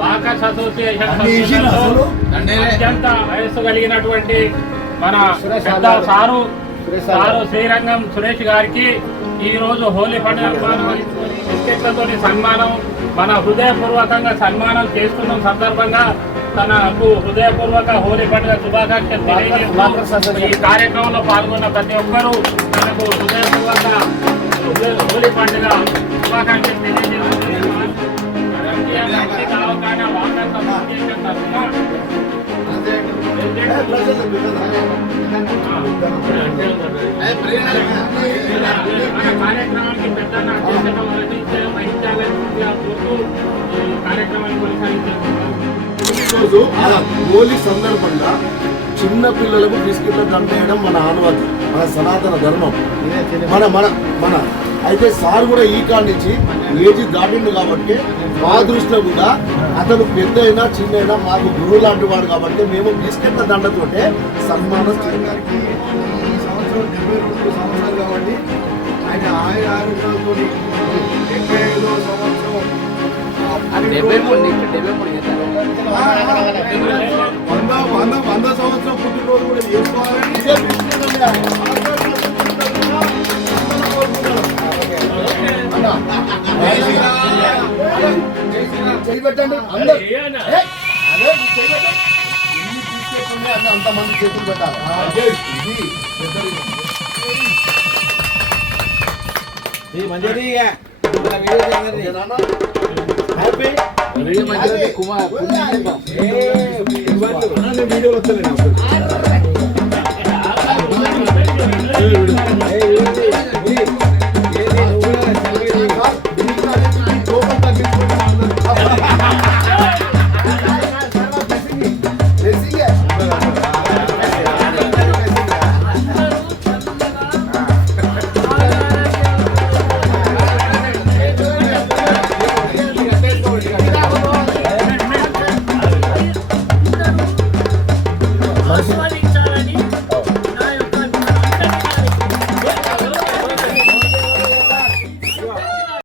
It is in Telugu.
వాకర్స్ అసోసియేషన్ అత్యంత వయస్సు కలిగినటువంటి మన పెద్ద సారు శ్రీరంగం సురేష్ గారికి ఈ రోజు హోలీ పండుగ బిస్కెట్లతో సన్మానం మన హృదయపూర్వకంగా సన్మానం చేస్తున్న సందర్భంగా తనకు హృదయపూర్వక హోలీ పండుగ శుభాకాంక్షలు తెలియజేస్తూ ఈ కార్యక్రమంలో పాల్గొన్న ప్రతి ఒక్కరూ తనకు హృదయపూర్వక హోలీ పండుగ శుభాకాంక్షలు తెలియజేస్తున్నారు. కార్యక్రమానికి పెద్ద కార్యక్రమాన్ని ఈరోజు హోలీ సందర్భంగా చిన్న పిల్లలకు బిస్కెట్లు దండేయడం మన ఆనవాతి, మన సనాతన ధర్మం. మన మన మన అయితే సార్ కూడా ఈ కాడి నుంచి ఏజీ దాటిండు కాబట్టి మా దృష్టిలో కూడా అతను పెద్ద అయినా చిన్న అయినా మాకు గురువు లాంటి వాడు కాబట్టి మేము బిస్కెట్ల దండతోటే సన్మానం చేయడానికి ఈ సంవత్సరం 72 సంవత్సరాలు కాబట్టి ఆయన ఆరోగ్యాలతో 75వ సంవత్సరం 100 సంవత్సరం పుట్టినరోజు కూడా చేసుకోవాలని చేయబెట్టండి అంతమంది చేతులు పెట్టాలి. కుమార్ వీడియోలు వస్తలేదు.